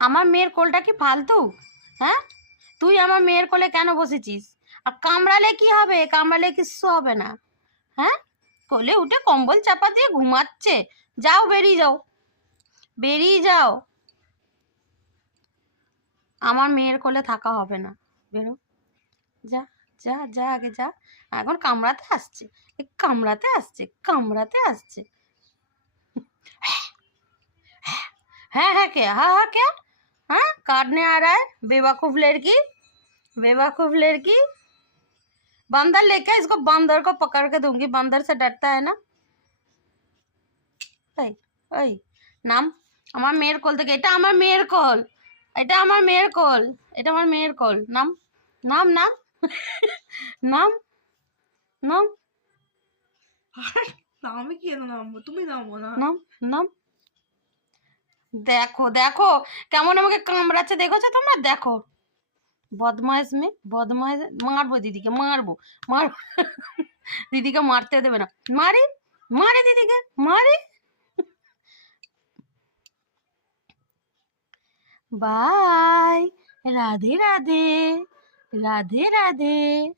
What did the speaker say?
আমার মেয়ের কোলটা কি ফালতু? হ্যাঁ, তুই আমার মেয়ের কোলে কেন বসেছিস? আর কামড়ালে কি হবে? কামড়ালে কিচ্ছু হবে না। হ্যাঁ, কোলে উঠে কম্বল চাপা দিয়ে ঘুমাচ্ছে। যাও, বেরিয়ে যাও, বেরিয়ে যাও। আমার মেয়ের কোলে থাকা হবে না, বেরো। যা, যা, যা, আগে যা। এখন কামড়াতে আসছে, কামড়াতে আসছে, কামড়াতে আসছে। है क्या? हाँ क्या? हाँ, काटने आ रहा है बेवकूफ लड़की, बेवकूफ लड़की। बंदर लेके इसको, बंदर को पकड़ के दूंगी। बंदर से डरता है ना? এই এই নাম। আমার মেয়ের কোল থেকে, এটা আমার মেয়ের কোল, এটা আমার মেয়ের কোল, এটা আমার মেয়ের কোল। নাম, নাম, নাম, নাম, নাম, আমি কি নামবো? তুমি নামবো না। নাম, নাম। দেখো দেখো কেমন আমাকে কামড়াচ্ছে, দেখেছো তোমরা? দেখো, বদমাইশ মেয়ে, বদমাইশ। মারবো দিদিকে, মারবো, মারবো। দিদিকে মারতে দেবে না। মারি, মারি দিদিকে, মারি। বাই। রাধে রাধে, রাধে রাধে।